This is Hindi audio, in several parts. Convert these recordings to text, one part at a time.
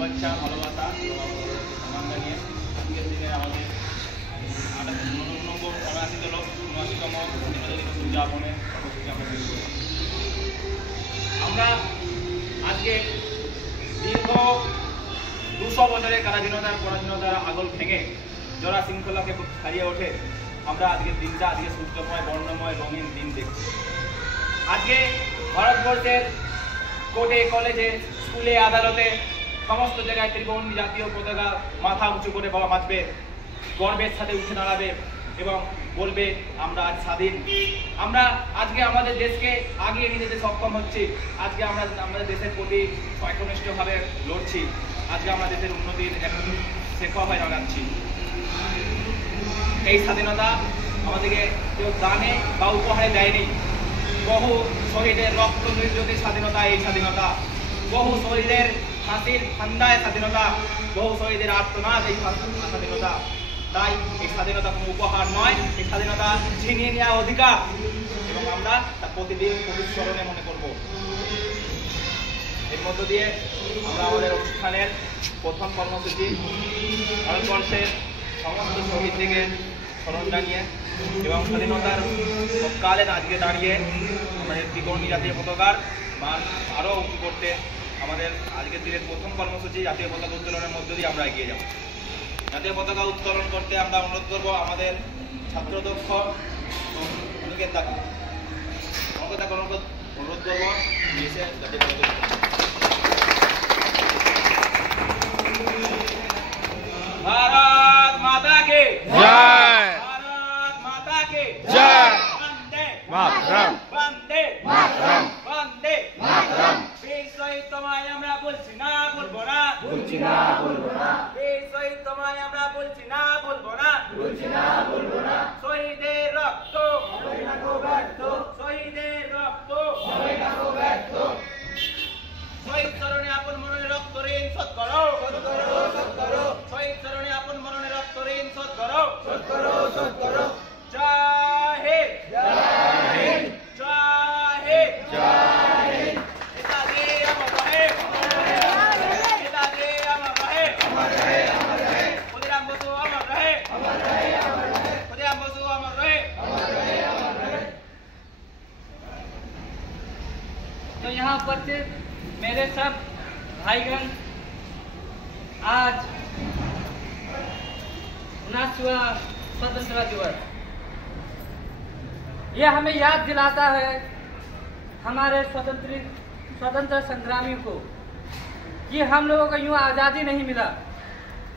শুভেচ্ছা ভালোবাসা সম্মান জানিয়ে আজকের দিনে আমাদের 79তম উদযাপনে আমরা আজকে দীর্ঘ 200 বছরের কারাধীনতার পরাধীনতার আগল ভেঙে জরা শৃঙ্খলাকে হারিয়ে ওঠে আমরা আজকের দিনটা আজকে সূর্যময় বর্ণময় রঙিন দিন দেখছি। আজকে ভারতবর্ষের কোর্টে কলেজে স্কুলে আদালতে সমস্ত জায়গায় ত্রিবর্ণ জাতীয় পতাকা মাথা উঁচু করে বাবা বাঁচবে, গর্বের সাথে উঠে দাঁড়াবে এবং বলবে আমরা আজ স্বাধীন। আমরা আজকে আমাদের দেশকে আগিয়ে নিয়ে যেতে সক্ষম হচ্ছি। আজকে আমরা আমাদের দেশের প্রতি একনিষ্ঠভাবে লড়ছি। আজকে আমরা দেশের উন্নতির শেখা হয়ে দাঁড়াচ্ছি। এই স্বাধীনতা আমাদেরকে কেউ দানে বা উপহারে দেয়নি। বহু শহীদের রক্ত নির্যতির স্বাধীনতা এই স্বাধীনতা, বহু শহীদের হাসির ঠান্ডায় স্বাধীনতা, বহু শহীদের আর্তনাদ এই স্বাধীনতা। তাই এই স্বাধীনতা কোনো উপহার নয়, এই স্বাধীনতা ছিনিয়ে নেওয়া অধিকার এবং আমরা তা প্রতিদিন প্রতিস্মরণে মনে করব। এর মধ্য দিয়ে আমরা আমাদের অনুষ্ঠানের প্রথম কর্মসূচি ভারতবর্ষের সমস্ত শহীদদের স্মরণ জানিয়ে এবং স্বাধীনতার সকালে আজকে দাঁড়িয়ে আমাদের ত্রিবর্ণ জাতীয় পতাকার মান আরও উঁচু করতে আমাদের আজকের দিনের প্রথম কর্মসূচি জাতীয় পতাকা উত্তোলনের মধ্য দিয়ে আমরা এগিয়ে যাব। জাতীয় পতাকা উত্তোলন করতে আমরা অনুরোধ করব আমাদের ছাত্রদক্ষ অনিকেতদাকে অনুরোধ করব এসে জাতীয় পতাকা भारत माता के जय, भारत माता के जय, वंदे मातरम, वंदे मातरम, वंदे मातरम। वीर शहीद তোমায় আমরা বলছি না বলবো না, বলছি না বলবো না। वीर শহীদ তোমায় আমরা বলছি না বলবো না, বলছি না বলবো না। শহীদের রক্ত হয় না গো ব্যর্থ, শহীদের রক্ত হয় না গো ব্যর্থ। শহীদ চরণে আপন মরণে রক্ত ঋণ শোধ করো, শোধ করো, শোধ করো। শহীদ চরণে আপন মরণে রক্ত ঋণ শোধ করো, শোধ করো, শোধ করো। জয় হিন্দ, জয় হিন্দ, জয় হিন্দ, জয় হিন্দ। নেতাজি অমর রহে, নেতাজি অমর রহে, অমর রহে, অমর রহে। ক্ষুদিরাম বসু অমর রহে, অমর রহে, অমর রহে। ক্ষুদিরাম বসু অমর রহে, অমর रहे, अमर रहे। तो यहाँ पर से मेरे सब भाईगण आज 79वां स्वतंत्रता दिवस ये हमें याद दिलाता है हमारे स्वतंत्र संग्रामी को कि हम लोगों को यूं आज़ादी नहीं मिला।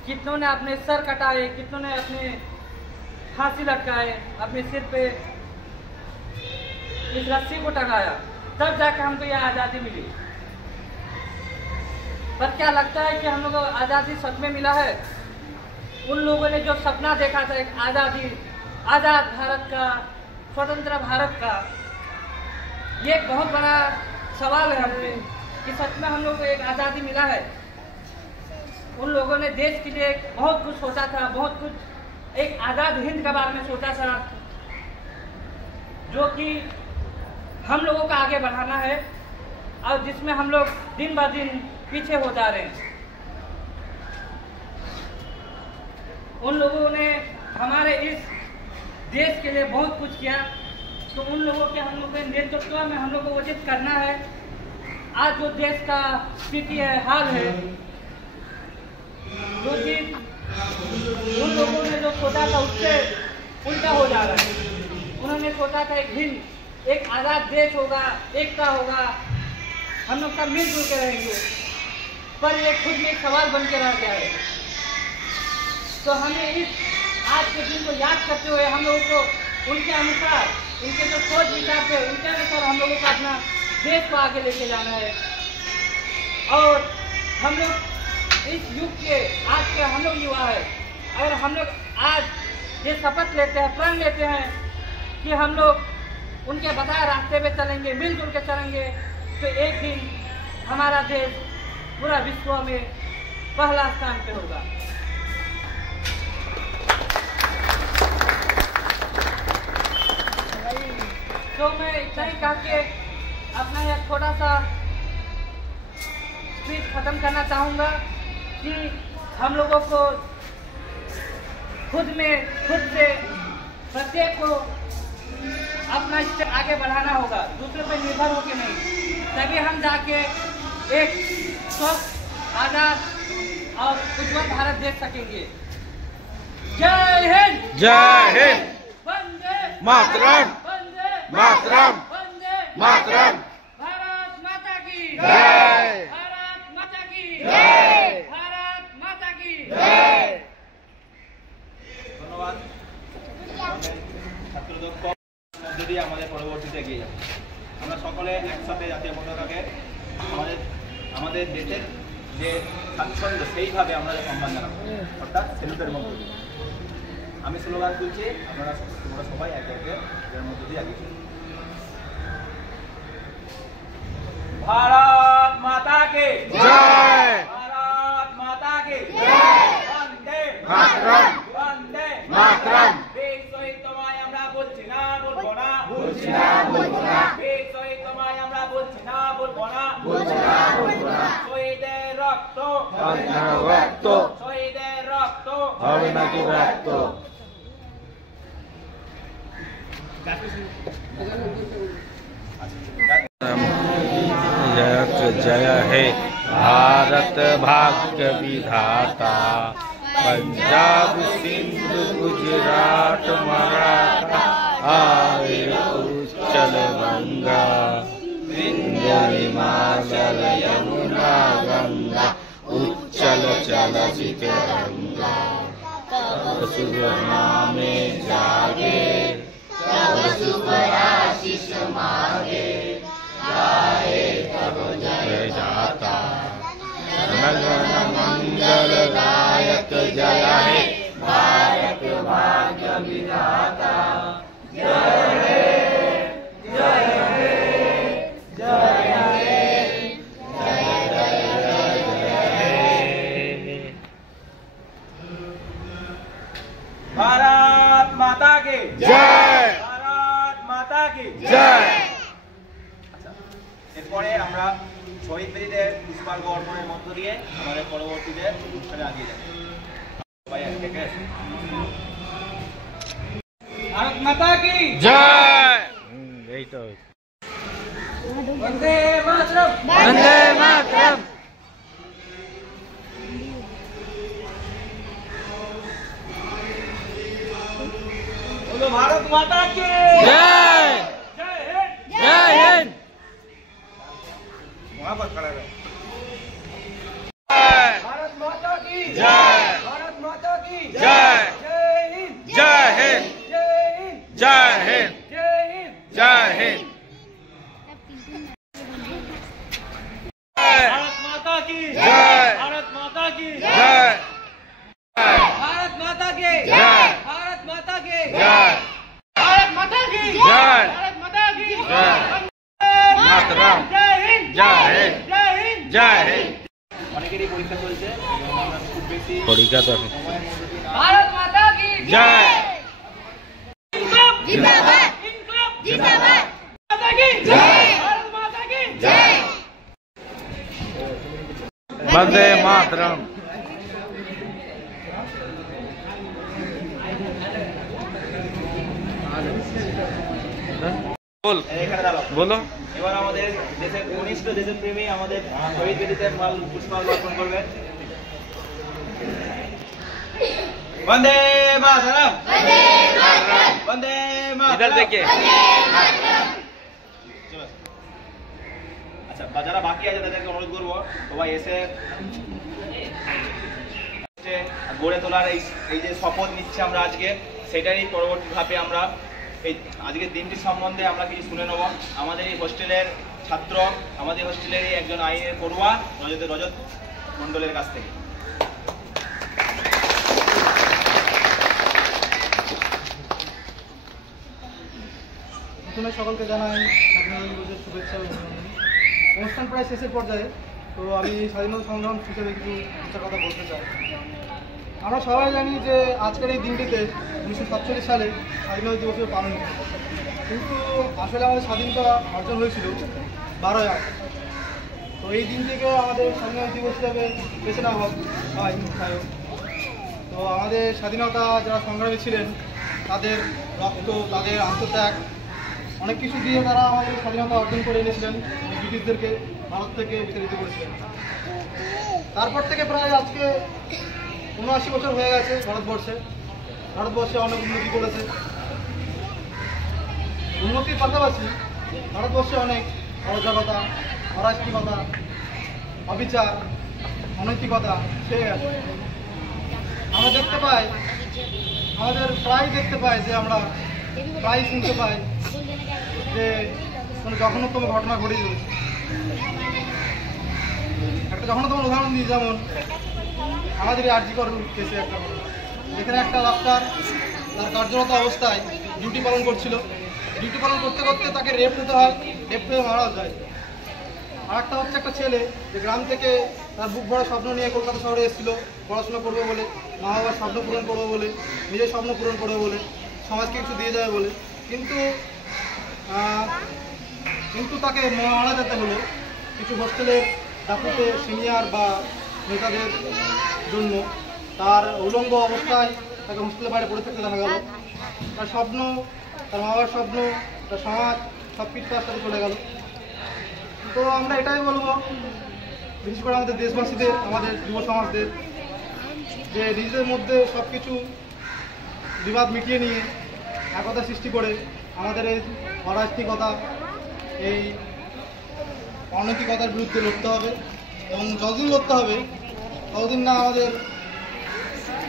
कितनों ने अपने सर कटाए, कितनों ने अपने फांसी लटकाए, अपने सिर पे इस रस्सी को टंगाया, तब जाकर हमको यह आज़ादी मिली। पर क्या लगता है कि हम लोग को आज़ादी सच में मिला है? उन लोगों ने जो सपना देखा था एक आज़ाद भारत का, स्वतंत्र भारत का, ये एक बहुत बड़ा सवाल है हमसे कि सच में हम लोग को एक आज़ादी मिला है। उन लोगों ने देश के लिए बहुत कुछ सोचा था, बहुत कुछ एक आज़ाद हिंद के बारे में सोचा था जो कि हम लोगों को आगे बढ़ाना है और जिसमें हम लोग दिन ब दिन पीछे हो जा रहे हैं। उन लोगों ने हमारे इस देश के लिए बहुत कुछ किया, तो उन लोगों के हम लोग के नेतृत्व में हम लोग को उचित करना है। आज जो देश का स्थिति है, हाल है, जो चीज उन लोगों ने जो सोचा था उससे उल्टा हो जा रहा है। उन्होंने सोचा था एक हिंद, एक आज़ाद देश होगा, एकता होगा, हम लोग सब मिलजुल के रहेंगे, पर ये खुद में एक सवाल बन के रह गया है। तो हमें इस आज के दिन को याद करते हुए हम लोगों को उनके अनुसार, उनके जो सोच विचार थे उनके अनुसार हम लोगों को अपना देश को आगे लेके जाना है। और हम लोग इस युग के आज के हम लोग युवा है, अगर हम लोग आज ये शपथ लेते हैं, प्रण लेते हैं कि हम लोग उनके बताए रास्ते पे चलेंगे, मिलजुल के चलेंगे, तो एक दिन हमारा देश पूरा विश्व में पहला स्थान पे होगा। तो मैं इतना ही कह के अपना यह छोटा सा स्पीच खत्म करना चाहूँगा। कि हम लोगों को खुद से प्रत्येक को अपना स्टेप आगे बढ़ाना होगा, दूसरे पर निर्भर होकर नहीं, तभी हम जाके एक स्वस्थ, आजाद और उज्जवल भारत देख सकेंगे। जय हिंद, जय हिंद, वंदे मातरम, वंदे मातरम, वंदे मातरम, भारत माता की जय, भारत माता की जय, भारत माता की जय। ধন্যবাদ। ছাত্রদক্ষ মধ্য দিয়ে আমাদের পরবর্তীতে এগিয়ে যাবে। আমরা সকলে একসাথে জাতীয় পতাকাকে আমাদের দেশের যে স্বাচ্ছন্দ্য সেইভাবে আমরা সম্মান জানাবো, অর্থাৎ সেলুটের মধ্য দিয়ে। আমি স্লোগান তুলছি, তোমরা সবাই একে একে এর মধ্য দিয়ে এগিয়ে চলবে। भारत माता के जय, भारत माता के जय, वंदे मातरम, वंदे मातरम, বীর শহীদ তোমায় আমরা বলছি না, বলবো না, বলছি না, বলবো না, বীর শহীদ তোমায় আমরা বলছি না, বলবো না, বলছি না, বলবো না। শহীদের রক্ত হবে না রক্ত, শহীদের রক্ত হবে নাকি রক্ত। जय हे भारत भाग्य विधाता, पंजाब सिंध गुजरात मराठा आर्य उच्चल गंगा, सिंधु हिमाचल यमुना गंगा, उच्चल चलचित गंगा। तब शुभ नामे जागे, तब शुभ आशीष मांगे, गाए तब जय जाता, जन गण मंगल गायक जय हे भारत भाग्य विधाता। जय हे, जय हे, जय हे, जय जय जय हे। भारत माता के जय, भारत माता की जय। এরপরে আমরা শহীদ বেদিতে পুষ্পার্ঘ্য অর্পণের মধ্য দিয়ে আমাদের পরবর্তীতে অনুষ্ঠানে এগিয়ে যাই। সবাই এক থেকে भारत माता की जय। यही तो वंदे मातरम वंदे मातरम। बोलो भारत माता की जय, जय हिंद जय हिंद। वहां पर खड़ा रहो। जय, भारत माता की जय, भारत माता की जय, जय हिंद जय हिंद, जय हिंद जय हिंद, जय हिंद जय हिंद। भारत माता की जय, भारत माता की जय, भारत माता के जय, भारत माता के जय, भारत माता की जय, भारत माता की जय, मातरम, जय हिंद जय हिंद, जय हिंद जय हिंद। অনেকেরই পরীক্ষা চলছে এবং আমরা খুব বেশি পরীক্ষা তো সময়ের মধ্যে দিয়ে না भारत माता की जय, ইনকলাব जिंदाबाद, ইনকলাব जिंदाबाद, माता की जय, भारत माता की जय। वंदे मातरम। बोल, এখানে দাঁড়াও बोलो। এবার আমাদের দেশের ঘনিষ্ঠ দেশপ্রেমী আমাদের শহীদ বেদিতে পুষ্পার্ঘ্য অর্পণ করবে। বন্দে মাতরম বন্দে মাতরম। इधर देखिए। চলো। আচ্ছা যারা বাকি আছে তাদেরকে অনুরোধ করবো সবাই এসে গড়ে তোলার এই যে শপথ নিচ্ছে আমরা আজকে, সেটারই পরবর্তী ধাপে আমরা এই আজকের দিনটি সম্বন্ধে আমরা কিছু শুনে নেব আমাদের এই হোস্টেলের ছাত্র, আমাদের হোস্টেলেরই একজন আইনের পড়ুয়া রজত মণ্ডলের কাছ থেকে। প্রথমে সকলকে জানাই স্বাধীনতা দিবসের শুভেচ্ছা ও অভিনন্দন। অনুষ্ঠান প্রায় শেষের পর্যায়ে, তো আমি স্বাধীনতা সংগ্রাম হিসেবে কিছু কথা বলতে চাই। আমরা সবাই জানি যে আজকের এই দিনটিতে 1947 সালে স্বাধীনতা দিবসের পালন হয়, কিন্তু আসলে আমাদের স্বাধীনতা অর্জন হয়েছিল 12ই আগস্ট। তো এই দিন থেকে আমাদের স্বাধীনতা দিবস হিসাবে বেছে নেওয়া হয়। তো আমাদের স্বাধীনতা যারা সংগ্রামী ছিলেন তাদের রক্ত, তাদের আত্মত্যাগ, অনেক কিছু দিয়ে তারা আমাদের স্বাধীনতা অর্জন করে এনেছিলেন, ব্রিটিশদেরকে ভারত থেকে বিতাড়িত করেছিলেন। তারপর থেকে প্রায় আজকে ৭৯ বছর হয়ে গেছে ভারতবর্ষে অনেক উন্নতি করেছে। উন্নতির পাশাপাশি ভারতবর্ষে অনেক অরাজকতা, অরাজকতা, অবিচার, অনৈতিকতা ছেয়ে গেছে। আমরা দেখতে পাই, আমাদের প্রায় দেখতে পাই যে আমরা প্রায় শুনতে পাই যে কোনো জঘন্যতম ঘটনা ঘটে চলেছে। একটা জঘন্যতম উদাহরণ দিই, যেমন আমাদের আরজি কর কেসে একটা ঘটনা, যেখানে একটা ডাক্তার তার কার্যরত অবস্থায় ডিউটি পালন করছিল। ডিউটি পালন করতে করতে তাকে রেপ হতে হয়, রেপ হয়ে মারাও যায়। আর একটা হচ্ছে একটা ছেলে যে গ্রাম থেকে তার বুক ভরা স্বপ্ন নিয়ে কলকাতা শহরে এসেছিল পড়াশোনা করবে বলে, মা বাবার স্বপ্ন পূরণ করবে বলে, নিজের স্বপ্ন পূরণ করবে বলে, সমাজকে কিছু দিয়ে যাবে বলে, কিন্তু তাকে মারা যেতে হলো কিছু হোস্টেলের দাপুতে সিনিয়র বা নেতাদের জন্য। তার উলঙ্গ অবস্থায় তাকে হোস্টেলের বাইরে পড়ে থাকতে দেখা গেল। তার স্বপ্ন, তার মা বাবার স্বপ্ন, তার সমাজ সব কিছু তার সাথে চলে গেল। তো আমরা এটাই বলবো, বিশেষ করে আমাদের দেশবাসীদের, আমাদের যুব সমাজদের, যে নিজেদের মধ্যে সব কিছু বিবাদ মিটিয়ে নিয়ে একতা সৃষ্টি করে আমাদের এই অরাজকতা, এই অনৈতিকতার বিরুদ্ধে লড়তে হবে। এবং যতদিন লড়তে হবে ততদিন না আমাদের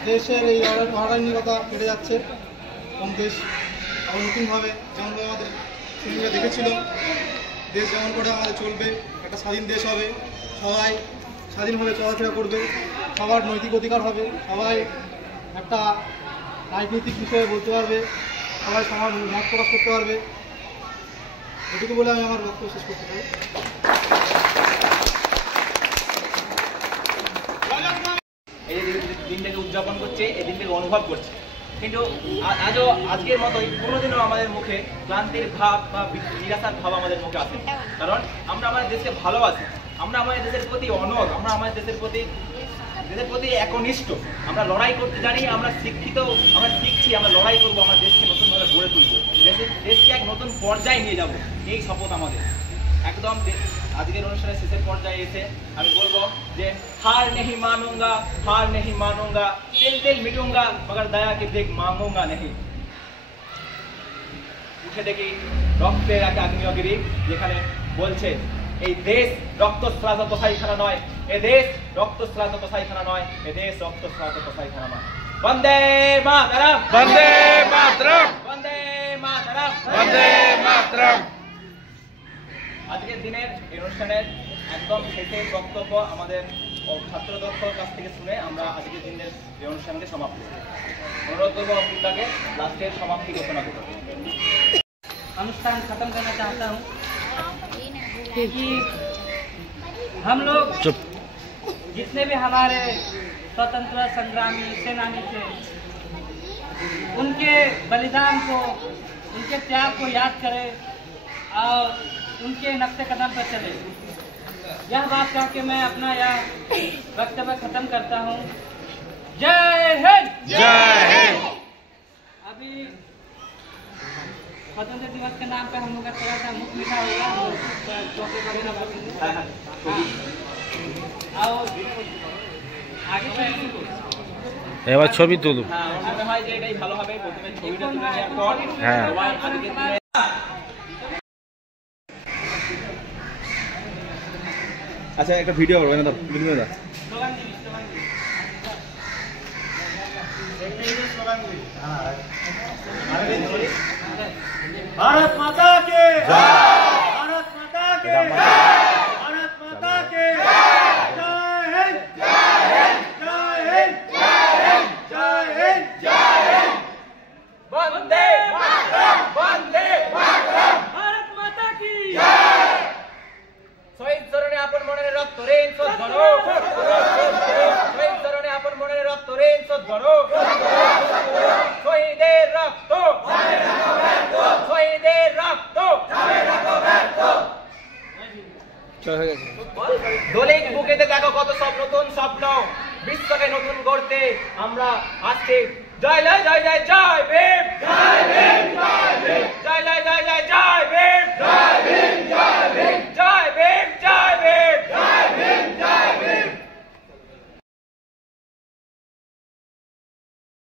দেশের এই অরাজকতা কেটে যাচ্ছে এবং দেশ আবার নতুনভাবে যেমনভাবে আমাদের সিনেমা দেখেছিল, দেশ যেমন করে আমাদের চলবে, একটা স্বাধীন দেশ হবে, সবাই স্বাধীনভাবে চলাফেরা করবে, সবার নৈতিক অধিকার হবে, সবাই একটা রাজনৈতিক বিষয়ে বলতে পারবে, সবাই সবার মত প্রকাশ করতে পারবে। এটুকু বলে আমি আমার বক্তব্য শেষ করতে চাই। এই দিনটাকে উদযাপন করছে, এই দিনটাকে অনুভব করছে, কিন্তু আজকের মতোই কোনোদিনও আমাদের মুখে ক্লান্তির ভাব বা নিরাশার ভাব আমাদের মুখে আসে। কারণ আমরা আমাদের দেশকে ভালোবাসি, আমরা আমাদের দেশের প্রতি অনড়, আমরা আমাদের দেশের প্রতি একনিষ্ঠ। আমরা লড়াই করতে জানি, আমরা শিক্ষিত, আমরা শিখছি, আমরা লড়াই করবো, আমরা দেশকে নতুনভাবে গড়ে তুলবো, দেশকে এক নতুন পর্যায়ে নিয়ে যাব, এই শপথ আমাদের। একদম আজকের অনুষ্ঠানের শেষের পর্যায়ে এসে আমি বলবো যে হার নেহি মানুঙ্গা, হার নেহি মানুঙ্গা, তেল তেল মিটুঙ্গা, মগর দয়া কে দেখ মাঙ্গুঙ্গা নেহি। উঠে দেখি রক্তের এক আগ্নেয়গিরি, যেখানে বলছে এই দেশ রক্তস্রাত কসাইখানা নয়, এ দেশ রক্তস্রাত কসাইখানা নয়, এ দেশ রক্তস্রাত কসাইখানা নয়। বন্দে মাতরম, বন্দে মাতরম, বন্দে মাতরম, বন্দে মাতরম। আজকের দিনের এই অনুষ্ঠানের একদম শেষের বক্তব্য আমাদের ছাত্র দক্ষর কাছ থেকে শুনে আমরা আজকের দিনের এই অনুষ্ঠানকে সমাপ্ত করি। অনুরোধ করবো অঙ্কিতাকে লাস্টের সমাপ্তি ঘোষণা করতে। अनुष्ठान खत्म करना चाहता हूँ कि हम लोग जितने भी हमारे स्वतंत्रता संग्रामी सेनानी थे, उनके बलिदान को, उनके त्याग को याद करें और उनके नक्शे कदम पर चले। यह बात कह के मैं अपना यह वक्तव्य खत्म करता हूँ। जय हिंद, जय हिंद। अभी स्वतंत्रता दिवस के नाम पे हम लोग का थोड़ा सा मुख लिखा होगा, चॉकलेट वगैरह बांटेंगे। और आगे चलते এবার ছবি তুলুন। হ্যাঁ, আমার মনে হয় যে এটাই ভালো হবে। প্রথমে ছবিটা তুলে নেওয়ার পর হ্যাঁ। সবাই আজকের দিনে আচ্ছা একটা ভিডিও করবেন না, ভিডিও দাও। भारत माता के जय, भारत माता के जय, भारत माता के जय हिंद, जय हिंद, जय हिंद, जय हिंद, जय हिंद। वंदे मातरम, वंदे मातरम, भारत माता की जय। শহীদ চরণে আপন মনের রক্ত ঋণ শোধ করো, শহীদ চরণে আপন মনের রক্ত ঋণ শোধ করো, শহীদের রক্ত, শহীদের রক্ত। নতুন গড়তে আমরা আজকে জয় জয় জয় জয় জয় ভীম, জয় ভীম, জয় ভীম, জয় জয় জয় জয় জয়